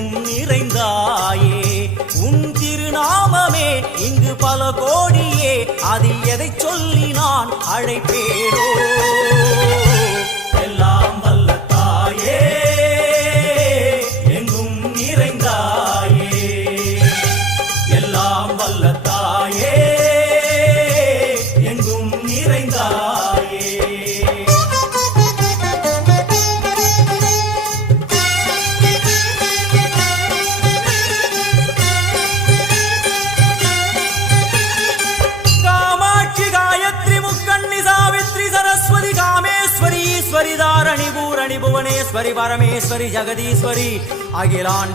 எங்கும் நிறைந்தாயே உன் திருநாமமே இங்கு பல கோடியே அதில் எதை சொல்லி நான் அழைப்பேனோ எல்லாம் வல்ல தாயே எங்கும் நிறைந்தாயே எல்லாம் வல்ல தாயே எங்கும் நிறைந்தாயே ईश्वरी दारणी भूरणी भुवनेश्वरी परमेश्वरी जगदीश्वरी अखिलांड